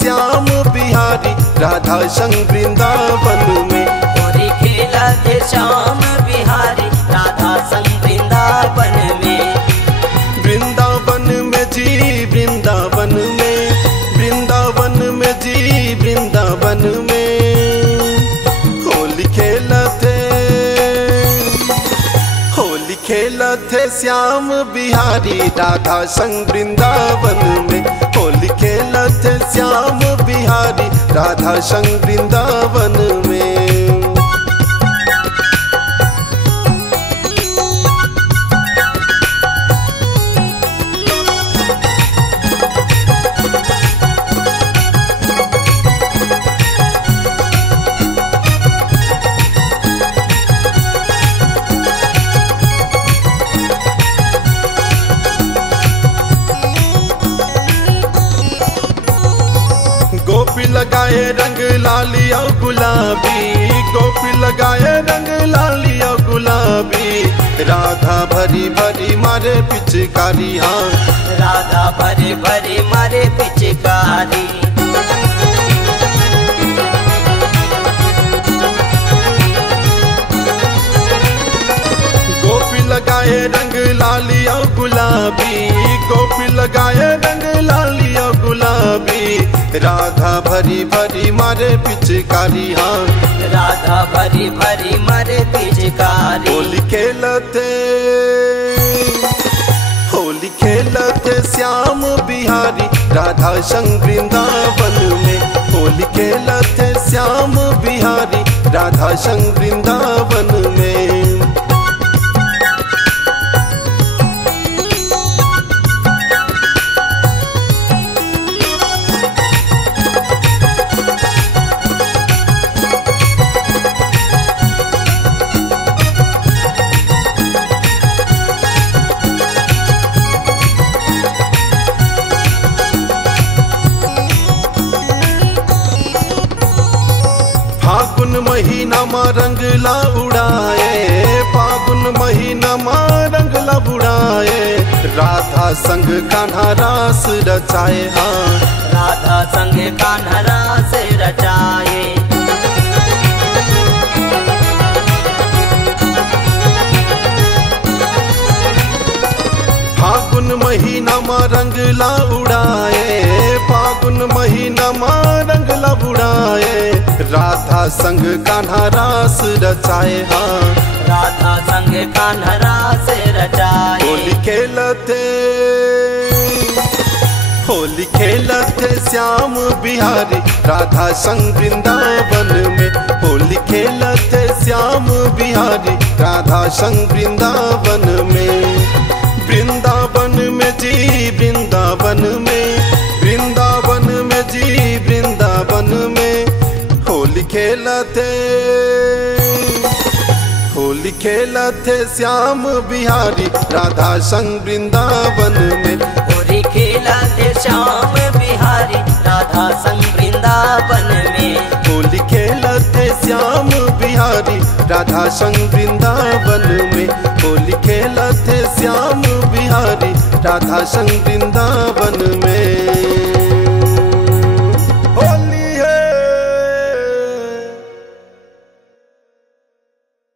श्याम बिहारी राधा संग वृंदावन में। होली खेला थे श्याम बिहारी राधा संग वृंदावन में। वृंदावन में जी वृंदावन में, वृंदावन में जी वृंदावन में होली खेलते, होली खेलते श्याम बिहारी राधा संग वृंदावन में। होली खेलते श्याम बिहारी राधा संग वृंदावन में। गोपी लगाए रंग लाली और गुलाबी, गोपी लगाए रंग लाली और गुलाबी। राधा भरी भरी मारे पिचकारी, हाँ राधा भरी भरी मारे पिचकारी। गोपी लगाए रंग लाली और गुलाबी, गोपी लगाए रंग लाली और गुलाबी। राधा भरी भरी मारे पिचकारी, हाँ राधा भरी भरी मारे पिचकारी। होली खेलते, होली खेलते श्याम बिहारी राधा संग वृंदावन में। होली खेलते श्याम बिहारी राधा संग वृंदावन में। फागुन महीना मा रंगला उड़ाए, फागुन महीना मा रंगला उड़ाए। राधा संग कान्हा रास रचाए, हाँ राधा संग कान्हा रास रचाए। फागुन महीना मा रंगला उड़ाए, फागुन महीना मा रंगला उड़ाए। राधा संग कान्हा रास रचाए, हाँ राधा संग कान्हा रास रचाए। होली खेलते, होली खेलते श्याम बिहारी राधा संग वृंदावन में। होली खेलते श्याम बिहारी राधा संग वृंदावन में। वृंदावन में जी वृंदावन में, वृंदावन में जी वृंदावन में होली खेलते, होली खेलते श्याम बिहारी राधा संग वृंदावन में। होली खेला थे श्याम बिहारी राधा संग वृंदावन में। होली खेलते श्याम बिहारी राधा संग वृंदावन में। होली खेलते श्याम बिहारी राधा संग वृंदावन में।